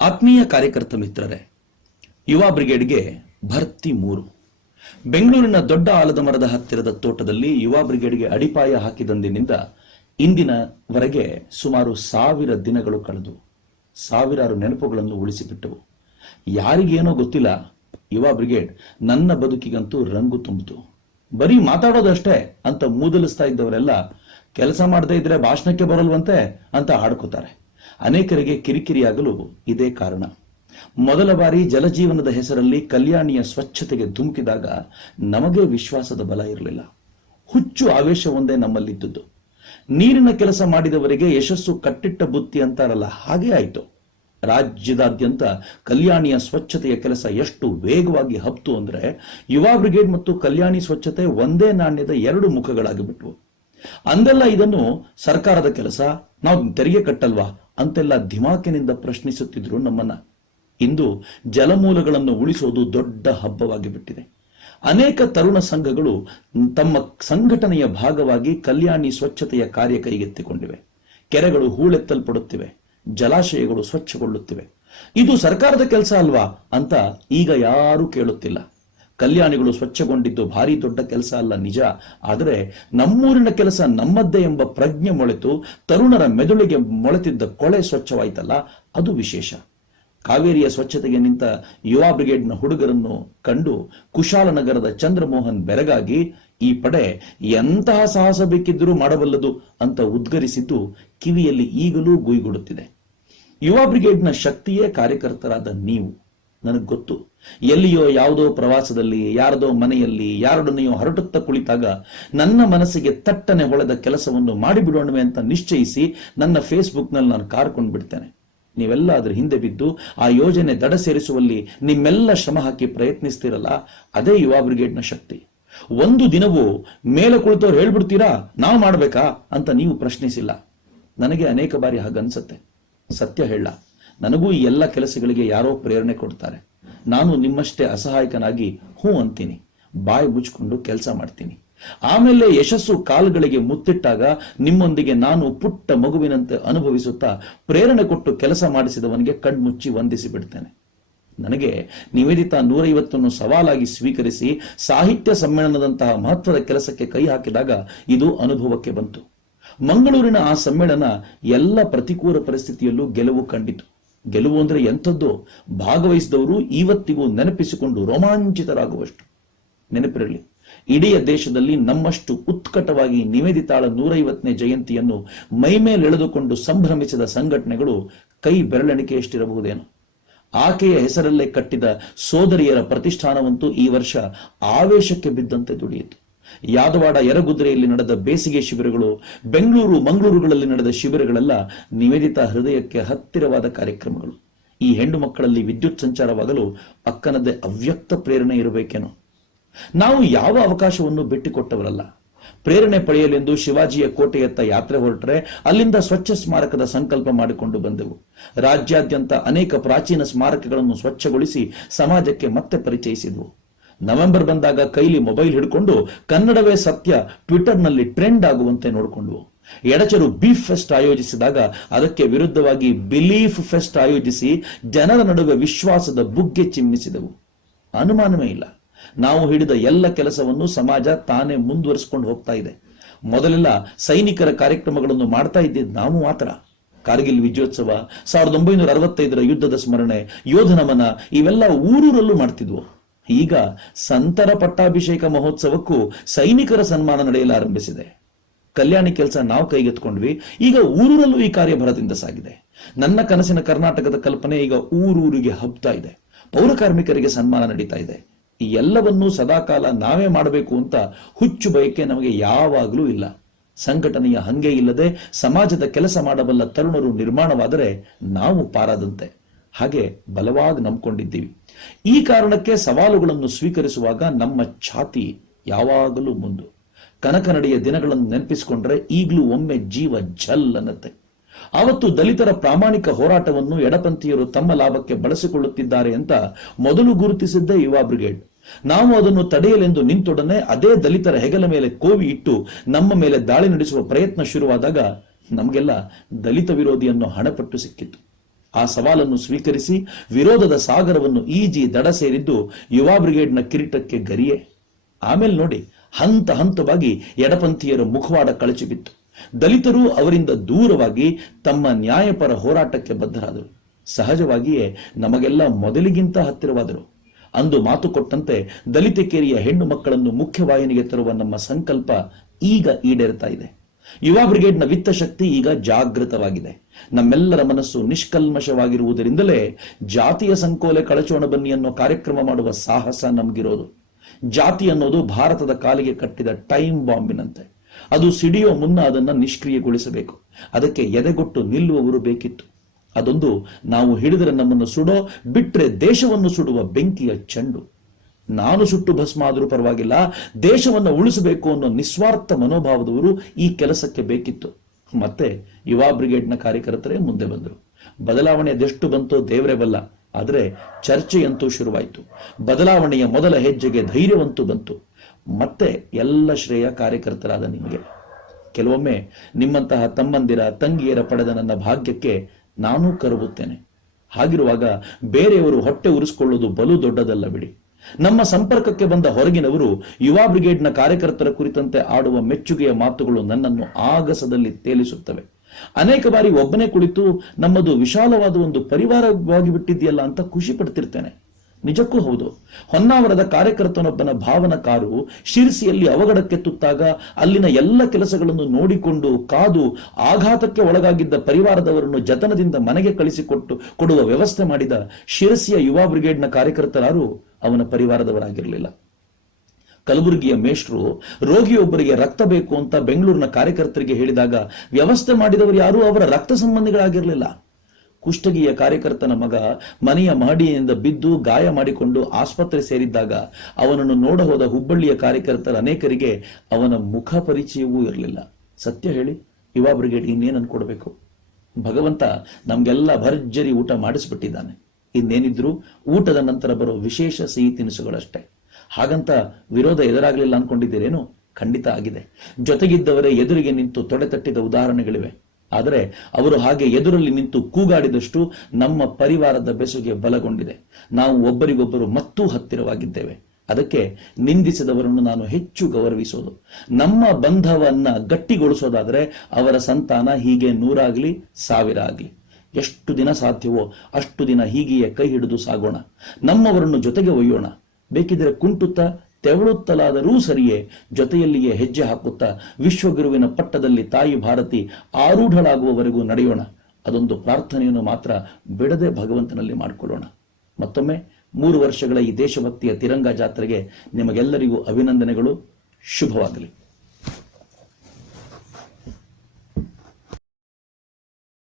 ಆತ್ಮೀಯ ಕಾರ್ಯಕರ್ತ ಮಿತ್ರರೇ, ಯುವ ಬ್ರಿಗೇಡ್ಗೆ ಭರ್ತಿ 3. ಬೆಂಗಳೂರಿನ ದೊಡ್ಡ ಆಲದ ಮರದ ಹತ್ತಿರದ ತೋಟದಲ್ಲಿ ಯುವ ಬ್ರಿಗೇಡ್ಗೆ ಅಡಿಪಾಯ ಹಾಕಿದಂದಿನಿಂದ ಇಂದಿನವರೆಗೆ ಸುಮಾರು 1000 ದಿನಗಳು ಕಳೆದು ಸಾವಿರಾರು ನೆನಪುಗಳನ್ನು ಉಳಿಸಿಬಿಟ್ಟವು. ಯಾರಿಗೇನೋ ಗೊತ್ತಿಲ್ಲ, ಯುವ ಬ್ರಿಗೇಡ್ ನನ್ನ ಬದುಕಿಗಂತೂ ರಂಗು ತುಂಬಿತು. ಬರೀ ಮಾತಾಡೋದಷ್ಟೇ ಅಂತ ಮೂದಲಿಸ್ತಾ ಇದ್ದವರೆಲ್ಲ ಕೆಲಸ ಮಾಡದೇ ಇದ್ರೆ ಭಾಷಣಕ್ಕೆ ಬರಲ್ವಂತೆ ಅಂತ ಹಾಡ್ಕೋತಾರೆ. ಅನೇಕರಿಗೆ ಕಿರಿಕಿರಿಯಾಗಲು ಇದೇ ಕಾರಣ. ಮೊದಲ ಬಾರಿ ಜಲಜೀವನದ ಹೆಸರಲ್ಲಿ ಕಲ್ಯಾಣಿಯ ಸ್ವಚ್ಛತೆಗೆ ಧುಮುಕಿದಾಗ ನಮಗೆ ವಿಶ್ವಾಸದ ಬಲ ಇರಲಿಲ್ಲ. ಹುಚ್ಚು ಆವೇಶ ಒಂದೇ ನಮ್ಮಲ್ಲಿದ್ದುದು. ನೀರಿನ ಕೆಲಸ ಮಾಡಿದವರಿಗೆ ಯಶಸ್ಸು ಕಟ್ಟಿಟ್ಟ ಬುತ್ತಿ ಅಂತಾರಲ್ಲ, ಹಾಗೇ ಆಯಿತು. ರಾಜ್ಯದಾದ್ಯಂತ ಕಲ್ಯಾಣಿಯ ಸ್ವಚ್ಛತೆಯ ಕೆಲಸ ಎಷ್ಟು ವೇಗವಾಗಿ ಹಬ್ತು ಅಂದ್ರೆ ಯುವ ಬ್ರಿಗೇಡ್ ಮತ್ತು ಕಲ್ಯಾಣಿ ಸ್ವಚ್ಛತೆ ಒಂದೇ ನಾಣ್ಯದ 2 ಮುಖಗಳಾಗಿಬಿಟ್ವು. ಅಂದೆಲ್ಲ ಇದನ್ನು ಸರ್ಕಾರದ ಕೆಲಸ, ನಾವು ತೆರಿಗೆ ಕಟ್ಟಲ್ವಾ ಅಂತೆಲ್ಲ ಧಿಮಾಕಿನಿಂದ ಪ್ರಶ್ನಿಸುತ್ತಿದ್ರು ನಮ್ಮನ್ನ. ಇಂದು ಜಲಮೂಲಗಳನ್ನು ಉಳಿಸೋದು ದೊಡ್ಡ ಹಬ್ಬವಾಗಿ ಬಿಟ್ಟಿದೆ. ಅನೇಕ ತರುಣ ಸಂಘಗಳು ತಮ್ಮ ಸಂಘಟನೆಯ ಭಾಗವಾಗಿ ಕಲ್ಯಾಣಿ ಸ್ವಚ್ಛತೆಯ ಕಾರ್ಯ ಕೈಗೆತ್ತಿಕೊಂಡಿವೆ. ಕೆರೆಗಳು ಹೂಳೆತ್ತಲ್ಪಡುತ್ತಿವೆ, ಜಲಾಶಯಗಳು ಸ್ವಚ್ಛಗೊಳ್ಳುತ್ತಿವೆ. ಇದು ಸರ್ಕಾರದ ಕೆಲಸ ಅಲ್ವಾ ಅಂತ ಈಗ ಯಾರೂ ಕೇಳುತ್ತಿಲ್ಲ. ಕಲ್ಯಾಣಿಗಳು ಸ್ವಚ್ಛಗೊಂಡಿದ್ದು ಭಾರಿ ದೊಡ್ಡ ಕೆಲಸ ಅಲ್ಲ ನಿಜ, ಆದರೆ ನಮ್ಮೂರಿನ ಕೆಲಸ ನಮ್ಮದ್ದೇ ಎಂಬ ಪ್ರಜ್ಞೆ ಮೊಳೆತು ತರುಣರ ಮೆದುಳಿಗೆ ಮೊಳೆತಿದ್ದ ಕೊಳೆ ಸ್ವಚ್ಛವಾಯ್ತಲ್ಲ, ಅದು ವಿಶೇಷ. ಕಾವೇರಿಯ ಸ್ವಚ್ಛತೆಗೆ ನಿಂತ ಯುವ ಬ್ರಿಗೇಡ್ನ ಹುಡುಗರನ್ನು ಕಂಡು ಕುಶಾಲನಗರದ ಚಂದ್ರಮೋಹನ್ ಬೆರಗಾಗಿ ಈ ಪಡೆ ಎಂತಹ ಸಾಹಸ ಬೇಕಿದ್ದರೂ ಮಾಡಬಲ್ಲದು ಅಂತ ಉದ್ಗರಿಸಿದ್ದು ಕಿವಿಯಲ್ಲಿ ಈಗಲೂ ಗುಯ್ಗುಡುತ್ತಿದೆ. ಯುವ ಬ್ರಿಗೇಡ್ನ ಶಕ್ತಿಯೇ ಕಾರ್ಯಕರ್ತರಾದ ನೀವು. ನನಗೆ ಗೊತ್ತು, ಎಲ್ಲಿಯೋ ಯಾವುದೋ ಪ್ರವಾಸದಲ್ಲಿ, ಯಾರದೋ ಮನೆಯಲ್ಲಿ, ಯಾರೊಡನೆಯೋ ಹರಟುತ್ತಾ ಕುಳಿತಾಗ ನನ್ನ ಮನಸ್ಸಿಗೆ ತಟ್ಟನೆ ಹೊಳೆದ ಕೆಲಸವನ್ನು ಮಾಡಿಬಿಡೋಣವೆ ಅಂತ ನಿಶ್ಚಯಿಸಿ ನನ್ನ ಫೇಸ್ಬುಕ್ನಲ್ಲಿ ನಾನು ಕಾರ್ಕೊಂಡು ಬಿಡ್ತೇನೆ. ನೀವೆಲ್ಲ ಅದ್ರ ಹಿಂದೆ ಬಿದ್ದು ಆ ಯೋಜನೆ ದಡ ಸೇರಿಸುವಲ್ಲಿ ನಿಮ್ಮೆಲ್ಲ ಶ್ರಮ ಹಾಕಿ ಪ್ರಯತ್ನಿಸ್ತಿರಲ್ಲ, ಅದೇ ಯುವ ಬ್ರಿಗೇಡ್ನ ಶಕ್ತಿ. ಒಂದು ದಿನವೂ ಮೇಲೆ ಕುಳಿತವ್ರು ಹೇಳ್ಬಿಡ್ತೀರಾ ನಾವು ಮಾಡ್ಬೇಕಾ ಅಂತ ನೀವು ಪ್ರಶ್ನಿಸಿಲ್ಲ. ನನಗೆ ಅನೇಕ ಬಾರಿ ಹಾಗನ್ಸತ್ತೆ. ಸತ್ಯ ಹೇಳ, ನನಗೂ ಈ ಎಲ್ಲ ಕೆಲಸಗಳಿಗೆ ಯಾರೋ ಪ್ರೇರಣೆ ಕೊಡ್ತಾರೆ. ನಾನು ನಿಮ್ಮಷ್ಟೇ ಅಸಹಾಯಕನಾಗಿ ಹೂ ಅಂತೀನಿ, ಬಾಯಿ ಮುಚ್ಕೊಂಡು ಕೆಲಸ ಮಾಡ್ತೀನಿ. ಆಮೇಲೆ ಯಶಸ್ಸು ಕಾಲುಗಳಿಗೆ ಮುತ್ತಿಟ್ಟಾಗ ನಿಮ್ಮೊಂದಿಗೆ ನಾನು ಪುಟ್ಟ ಮಗುವಿನಂತೆ ಅನುಭವಿಸುತ್ತಾ ಪ್ರೇರಣೆ ಕೊಟ್ಟು ಕೆಲಸ ಮಾಡಿಸಿದವನಿಗೆ ಕಣ್ಮುಚ್ಚಿ ವಂದಿಸಿ ಬಿಡ್ತೇನೆ. ನನಗೆ ನಿವೇದಿತಾ 150 ಸವಾಲಾಗಿ ಸ್ವೀಕರಿಸಿ ಸಾಹಿತ್ಯ ಸಮ್ಮೇಳನದಂತಹ ಮಹತ್ವದ ಕೆಲಸಕ್ಕೆ ಕೈ ಹಾಕಿದಾಗ ಇದು ಅನುಭವಕ್ಕೆ ಬಂತು. ಮಂಗಳೂರಿನ ಆ ಸಮ್ಮೇಳನ ಎಲ್ಲ ಪ್ರತಿಕೂಲ ಪರಿಸ್ಥಿತಿಯಲ್ಲೂ ಗೆಲುವು ಕಂಡಿತು. ಗೆಲುವು ಅಂದ್ರೆ ಎಂಥದ್ದು, ಭಾಗವಹಿಸಿದವರು ಇವತ್ತಿಗೂ ನೆನಪಿಸಿಕೊಂಡು ರೋಮಾಂಚಿತರಾಗುವಷ್ಟು. ನೆನಪಿರಲಿ, ಇಡೀ ದೇಶದಲ್ಲಿ ನಮ್ಮಷ್ಟು ಉತ್ಕಟವಾಗಿ ನಿವೇದಿತಾಳ 150ನೇ ಜಯಂತಿಯನ್ನು ಮೈಮೇಲೆಳೆದುಕೊಂಡು ಸಂಭ್ರಮಿಸಿದ ಸಂಘಟನೆಗಳು ಕೈ ಬೆರಳೆಣಿಕೆಯಷ್ಟಿರಬಹುದೇನು. ಆಕೆಯ ಹೆಸರಲ್ಲೇ ಕಟ್ಟಿದ ಸೋದರಿಯರ ಪ್ರತಿಷ್ಠಾನವಂತೂ ಈ ವರ್ಷ ಆವೇಶಕ್ಕೆ ಬಿದ್ದಂತೆ ದುಡಿಯಿತು. ಯಾದವಾಡ ಯರಗುದ್ರೆಯಲ್ಲಿ ನಡೆದ ಬೇಸಿಗೆ ಶಿಬಿರಗಳು, ಬೆಂಗಳೂರು ಮಂಗಳೂರುಗಳಲ್ಲಿ ನಡೆದ ಶಿಬಿರಗಳೆಲ್ಲ ನಿವೇದಿತಾ ಹೃದಯಕ್ಕೆ ಹತ್ತಿರವಾದ ಕಾರ್ಯಕ್ರಮಗಳು. ಈ ಹೆಣ್ಣು ಮಕ್ಕಳಲ್ಲಿ ವಿದ್ಯುತ್ ಸಂಚಾರವಾಗಲು ಅಕ್ಕನದ್ದೇ ಅವ್ಯಕ್ತ ಪ್ರೇರಣೆ ಇರಬೇಕೇನೋ. ನಾವು ಯಾವ ಅವಕಾಶವನ್ನು ಬಿಟ್ಟುಕೊಟ್ಟವರಲ್ಲ. ಪ್ರೇರಣೆ ಪಡೆಯಲೆಂದು ಶಿವಾಜಿಯ ಕೋಟೆಯತ್ತ ಯಾತ್ರೆ ಹೊರಟರೆ ಅಲ್ಲಿಂದ ಸ್ವಚ್ಛ ಸ್ಮಾರಕದ ಸಂಕಲ್ಪ ಮಾಡಿಕೊಂಡು ಬಂದೆವು. ರಾಜ್ಯಾದ್ಯಂತ ಅನೇಕ ಪ್ರಾಚೀನ ಸ್ಮಾರಕಗಳನ್ನು ಸ್ವಚ್ಛಗೊಳಿಸಿ ಸಮಾಜಕ್ಕೆ ಮತ್ತೆ ಪರಿಚಯಿಸಿದ್ವು. ನವೆಂಬರ್ ಬಂದಾಗ ಕೈಲಿ ಮೊಬೈಲ್ ಹಿಡ್ಕೊಂಡು ಕನ್ನಡವೇ ಸತ್ಯ ಟ್ವಿಟರ್ನಲ್ಲಿ ಟ್ರೆಂಡ್ ಆಗುವಂತೆ ನೋಡಿಕೊಂಡ್ವು. ಎಡಚರು ಬೀಫ್ ಫೆಸ್ಟ್ ಆಯೋಜಿಸಿದಾಗ ಅದಕ್ಕೆ ವಿರುದ್ಧವಾಗಿ ಬಿಲೀಫ್ ಫೆಸ್ಟ್ ಆಯೋಜಿಸಿ ಜನರ ನಡುವೆ ವಿಶ್ವಾಸದ ಬುಗ್ಗೆ ಚಿಮ್ಮಿಸಿದೆವು. ಅನುಮಾನವೇ ಇಲ್ಲ, ನಾವು ಹಿಡಿದ ಎಲ್ಲ ಕೆಲಸವನ್ನು ಸಮಾಜ ತಾನೇ ಮುಂದುವರಿಸಿಕೊಂಡು ಹೋಗ್ತಾ ಇದೆ. ಮೊದಲೆಲ್ಲ ಸೈನಿಕರ ಕಾರ್ಯಕ್ರಮಗಳನ್ನು ಮಾಡ್ತಾ ಇದ್ದಿದ್ದು ನಾವು ಮಾತ್ರ. ಕಾರ್ಗಿಲ್ ವಿಜಯೋತ್ಸವ, 1965ರ ಯುದ್ಧದ ಸ್ಮರಣೆ, ಯೋಧ ನಮನ ಇವೆಲ್ಲ ಊರೂರಲ್ಲೂ ಮಾಡ್ತಿದ್ವು. ಈಗ ಸಂತರ ಪಟ್ಟಾಭಿಷೇಕ ಮಹೋತ್ಸವಕ್ಕೂ ಸೈನಿಕರ ಸನ್ಮಾನ ನಡೆಯಲಾರಂಭಿಸಿದೆ. ಕಲ್ಯಾಣಿ ಕೆಲಸ ನಾವು ಕೈಗೆತ್ಕೊಂಡ್ವಿ, ಈಗ ಊರೂರಲ್ಲೂ ಈ ಕಾರ್ಯ ಭರದಿಂದ ಸಾಗಿದೆ. ನನ್ನ ಕನಸಿನ ಕರ್ನಾಟಕದ ಕಲ್ಪನೆ ಈಗ ಊರೂರಿಗೆ ಹಬ್ತಾ ಇದೆ. ಪೌರ ಕಾರ್ಮಿಕರಿಗೆ ಸನ್ಮಾನ ನಡೀತಾ ಇದೆ. ಈ ಎಲ್ಲವನ್ನೂ ಸದಾಕಾಲ ನಾವೇ ಮಾಡಬೇಕು ಅಂತ ಹುಚ್ಚು ಬಯಕೆ ನಮಗೆ ಯಾವಾಗಲೂ ಇಲ್ಲ. ಸಂಘಟನೆಯ ಹಂಗೆ ಇಲ್ಲದೆ ಸಮಾಜದ ಕೆಲಸ ಮಾಡಬಲ್ಲ ತರುಣರು ನಿರ್ಮಾಣವಾದರೆ ನಾವು ಪಾರಾದಂತೆ. ಹಾಗೆ ಬಲವಾಗಿ ನಂಬಿಕೊಂಡಿದ್ದೀವಿ. ಈ ಕಾರಣಕ್ಕೆ ಸವಾಲುಗಳನ್ನು ಸ್ವೀಕರಿಸುವಾಗ ನಮ್ಮ ಛಾತಿ ಯಾವಾಗಲೂ ಮುಂದು. ಕನಕನಡಿಯ ದಿನಗಳನ್ನು ನೆನಪಿಸಿಕೊಂಡ್ರೆ ಈಗಲೂ ಒಮ್ಮೆ ಜೀವ ಝಲ್ ಅನ್ನತ್ತೆ. ಆವತ್ತು ದಲಿತರ ಪ್ರಾಮಾಣಿಕ ಹೋರಾಟವನ್ನು ಎಡಪಂಥೀಯರು ತಮ್ಮ ಲಾಭಕ್ಕೆ ಬಳಸಿಕೊಳ್ಳುತ್ತಿದ್ದಾರೆ ಅಂತ ಮೊದಲು ಗುರುತಿಸಿದ್ದೇ ಯುವ ಬ್ರಿಗೇಡ್. ನಾವು ಅದನ್ನು ತಡೆಯಲೆಂದು ನಿಂತೊಡನೆ ಅದೇ ದಲಿತರ ಹೆಗಲ ಮೇಲೆ ಕೋವಿ ಇಟ್ಟು ನಮ್ಮ ಮೇಲೆ ದಾಳಿ ನಡೆಸುವ ಪ್ರಯತ್ನ ಶುರುವಾದಾಗ ನಮಗೆಲ್ಲ ದಲಿತ ವಿರೋಧಿಯನ್ನು ಹಣಪಟ್ಟು ಸಿಕ್ಕಿತ್ತು. ಆ ಸವಾಲನ್ನು ಸ್ವೀಕರಿಸಿ ವಿರೋಧದ ಸಾಗರವನ್ನು ಈಜಿ ದಡ ಸೇರಿದ್ದು ಯುವ ಬ್ರಿಗೇಡ್ನ ಕಿರೀಟಕ್ಕೆ ಗರಿಯೇ. ಆಮೇಲೆ ನೋಡಿ, ಹಂತ ಹಂತವಾಗಿ ಎಡಪಂಥೀಯರ ಮುಖವಾಡ ಕಳಚಿ ಬಿತ್ತು. ದಲಿತರು ಅವರಿಂದ ದೂರವಾಗಿ ತಮ್ಮ ನ್ಯಾಯಪರ ಹೋರಾಟಕ್ಕೆ ಬದ್ಧರಾದರು. ಸಹಜವಾಗಿಯೇ ನಮಗೆಲ್ಲ ಮೊದಲಿಗಿಂತ ಹತ್ತಿರವಾದರು. ಅಂದು ಮಾತು ಕೊಟ್ಟಂತೆ ದಲಿತಕೇರಿಯ ಹೆಣ್ಣು ಮಕ್ಕಳನ್ನು ಮುಖ್ಯವಾಹಿನಿಗೆ ತರುವ ನಮ್ಮ ಸಂಕಲ್ಪ ಈಗ ಈಡೇರ್ತಾ ಇದೆ. ಯುವ ಬ್ರಿಗೇಡ್ನ ವಿತ್ತ ಶಕ್ತಿ ಈಗ ಜಾಗೃತವಾಗಿದೆ. ನಮ್ಮೆಲ್ಲರ ಮನಸ್ಸು ನಿಷ್ಕಲ್ಮಶವಾಗಿರುವುದರಿಂದಲೇ ಜಾತಿಯ ಸಂಕೋಲೆ ಕಳಚೋಣ ಬನ್ನಿ ಅನ್ನೋ ಕಾರ್ಯಕ್ರಮ ಮಾಡುವ ಸಾಹಸ ನಮಗಿರೋದು. ಜಾತಿ ಅನ್ನೋದು ಭಾರತದ ಕಾಲಿಗೆ ಕಟ್ಟಿದ ಟೈಮ್ ಬಾಂಬಿನಂತೆ. ಅದು ಸಿಡಿಯೋ ಮುನ್ನ ಅದನ್ನು ನಿಷ್ಕ್ರಿಯಗೊಳಿಸಬೇಕು. ಅದಕ್ಕೆ ಎದೆಗೊಟ್ಟು ನಿಲ್ಲುವವರು ಬೇಕಿತ್ತು. ಅದೊಂದು ನಾವು ಹಿಡಿದರೆ ನಮ್ಮನ್ನು ಸುಡೋ, ಬಿಟ್ರೆ ದೇಶವನ್ನು ಸುಡುವ ಬೆಂಕಿಯ ಚೆಂಡು. ನಾನು ಸುಟ್ಟು ಭಸ್ಮ ಆದರೂ ಪರವಾಗಿಲ್ಲ, ದೇಶವನ್ನು ಉಳಿಸಬೇಕು ಅನ್ನೋ ನಿಸ್ವಾರ್ಥ ಮನೋಭಾವದವರು ಈ ಕೆಲಸಕ್ಕೆ ಬೇಕಿತ್ತು. ಮತ್ತೆ ಯುವ ಬ್ರಿಗೇಡ್ನ ಕಾರ್ಯಕರ್ತರೇ ಮುಂದೆ ಬಂದರು. ಬದಲಾವಣೆ ಅದೆಷ್ಟು ಬಂತೋ ದೇವರೇ ಬಲ್ಲ. ಆದರೆ ಚರ್ಚೆಯಂತೂ ಶುರುವಾಯಿತು. ಬದಲಾವಣೆಯ ಮೊದಲ ಹೆಜ್ಜೆಗೆ ಧೈರ್ಯವಂತೂ ಬಂತು. ಮತ್ತೆ ಎಲ್ಲ ಶ್ರೇಯ ಕಾರ್ಯಕರ್ತರಾದ ನಿಮಗೆ. ಕೆಲವೊಮ್ಮೆ ನಿಮ್ಮಂತಹ ತಮ್ಮಂದಿರ ತಂಗಿಯರ ಪಡೆದ ನನ್ನ ಭಾಗ್ಯಕ್ಕೆ ನಾನೂ ಕರುಗುತ್ತೇನೆ. ಹಾಗಿರುವಾಗ ಬೇರೆಯವರು ಹೊಟ್ಟೆ ಉರಿಸಿಕೊಳ್ಳೋದು ಬಲು ದೊಡ್ಡದಲ್ಲ ಬಿಡಿ. ನಮ್ಮ ಸಂಪರ್ಕಕ್ಕೆ ಬಂದ ಹೊರಗಿನವರು ಯುವ ಬ್ರಿಗೇಡ್ನ ಕಾರ್ಯಕರ್ತರ ಕುರಿತಂತೆ ಆಡುವ ಮೆಚ್ಚುಗೆಯ ಮಾತುಗಳು ನನ್ನನ್ನು ಆಗಸದಲ್ಲಿ ತೇಲಿಸುತ್ತವೆ. ಅನೇಕ ಬಾರಿ ಒಬ್ಬನೇ ಕುಳಿತು ನಮ್ಮದು ವಿಶಾಲವಾದ ಒಂದು ಪರಿವಾರವಾಗಿ ಬಿಟ್ಟಿದೆಯಲ್ಲ ಅಂತ ಖುಷಿ ಪಡ್ತಿರ್ತೇನೆ. ನಿಜಕ್ಕೂ ಹೌದು. ಹೊನ್ನಾವರದ ಕಾರ್ಯಕರ್ತನೊಬ್ಬನ ಭಾವನ ಕಾರು ಶಿರಸಿಯಲ್ಲಿ ಅವಘಡಕ್ಕೆ ತುತ್ತಾಗ ಅಲ್ಲಿನ ಎಲ್ಲ ಕೆಲಸಗಳನ್ನು ನೋಡಿಕೊಂಡು ಕಾದು ಆಘಾತಕ್ಕೆ ಒಳಗಾಗಿದ್ದ ಪರಿವಾರದವರನ್ನು ಜತನದಿಂದ ಮನೆಗೆ ಕೊಡುವ ವ್ಯವಸ್ಥೆ ಮಾಡಿದ ಶಿರಸಿಯ ಯುವ ಬ್ರಿಗೇಡ್ನ ಕಾರ್ಯಕರ್ತರಾರು ಅವನ ಪರಿವಾರದವರಾಗಿರಲಿಲ್ಲ. ಕಲಬುರಗಿಯ ಮೇಷ್ಟ್ರು ರೋಗಿಯೊಬ್ಬರಿಗೆ ರಕ್ತ ಬೇಕು ಅಂತ ಬೆಂಗಳೂರಿನ ಕಾರ್ಯಕರ್ತರಿಗೆ ಹೇಳಿದಾಗ ವ್ಯವಸ್ಥೆ ಮಾಡಿದವರು ಯಾರೂ ಅವರ ರಕ್ತ ಸಂಬಂಧಿಗಳಾಗಿರಲಿಲ್ಲ. ಕುಷ್ಟಗಿಯ ಕಾರ್ಯಕರ್ತನ ಮಗ ಮನೆಯ ಮಹಡಿಯಿಂದ ಬಿದ್ದು ಗಾಯ ಮಾಡಿಕೊಂಡು ಆಸ್ಪತ್ರೆ ಸೇರಿದ್ದಾಗ ಅವನನ್ನು ನೋಡ ಹೋದ ಹುಬ್ಬಳ್ಳಿಯ ಕಾರ್ಯಕರ್ತರ ಅನೇಕರಿಗೆ ಅವನ ಮುಖ ಪರಿಚಯವೂ ಇರಲಿಲ್ಲ. ಸತ್ಯ ಹೇಳಿ, ಯುವ ಬ್ರಿಗೇಡ್ ಇನ್ನೇನು ಅನ್ಕೊಡ್ಬೇಕು? ಭಗವಂತ ನಮ್ಗೆಲ್ಲ ಭರ್ಜರಿ ಊಟ ಮಾಡಿಸ್ಬಿಟ್ಟಿದ್ದಾನೆ. ಇನ್ನೇನಿದ್ರು ಊಟದ ನಂತರ ಬರೋ ವಿಶೇಷ ಸಿಹಿ ತಿನಿಸುಗಳಷ್ಟೇ. ಹಾಗಂತ ವಿರೋಧ ಎದುರಾಗಲಿಲ್ಲ ಅನ್ಕೊಂಡಿದ್ದೀರೇನು? ಖಂಡಿತ ಆಗಿದೆ. ಜೊತೆಗಿದ್ದವರೇ ಎದುರಿಗೆ ನಿಂತು ತೊಡೆ ತಟ್ಟಿದ ಉದಾಹರಣೆಗಳಿವೆ. ಆದರೆ ಅವರು ಹಾಗೆ ಎದುರಲ್ಲಿ ನಿಂತು ಕೂಗಾಡಿದಷ್ಟು ನಮ್ಮ ಪರಿವಾರದ ಬೆಸುಗೆ ಬಲಗೊಂಡಿದೆ. ನಾವು ಒಬ್ಬರಿಗೊಬ್ಬರು ಮತ್ತೂ ಹತ್ತಿರವಾಗಿದ್ದೇವೆ. ಅದಕ್ಕೆ ನಿಂದಿಸಿದವರನ್ನು ನಾನು ಹೆಚ್ಚು ಗೌರವಿಸೋದು. ನಮ್ಮ ಬಂಧವನ್ನ ಗಟ್ಟಿಗೊಳಿಸೋದಾದರೆ ಅವರ ಸಂತಾನ ಹೀಗೆ 100 ಆಗಲಿ 1000 ಆಗಲಿ, ಎಷ್ಟು ದಿನ ಸಾಧ್ಯವೋ ಅಷ್ಟು ದಿನ ಹೀಗೆಯೇ ಕೈ ಹಿಡಿದು ಸಾಗೋಣ. ನಮ್ಮವರನ್ನು ಜೊತೆಗೆ ಒಯ್ಯೋಣ. ಬೇಕಿದ್ರೆ ಕುಂಟುತ್ತಾ ತೆವಳುತ್ತಲಾದರೂ ಸರಿಯೇ ಜೊತೆಯಲ್ಲಿಯೇ ಹೆಜ್ಜೆ ಹಾಕುತ್ತಾ ವಿಶ್ವಗುರುವಿನ ಪಟ್ಟದಲ್ಲಿ ತಾಯಿ ಭಾರತಿ ಆರೂಢಳಾಗುವವರೆಗೂ ನಡೆಯೋಣ. ಅದೊಂದು ಪ್ರಾರ್ಥನೆಯನ್ನು ಮಾತ್ರ ಬಿಡದೆ ಭಗವಂತನಲ್ಲಿ ಮಾಡಿಕೊಳ್ಳೋಣ. ಮತ್ತೊಮ್ಮೆ 3 ವರ್ಷಗಳ ಈ ದೇಶಭಕ್ತಿಯ ತಿರಂಗ ಜಾತ್ರೆಗೆ ನಿಮಗೆಲ್ಲರಿಗೂ ಅಭಿನಂದನೆಗಳು. ಶುಭವಾಗಲಿ.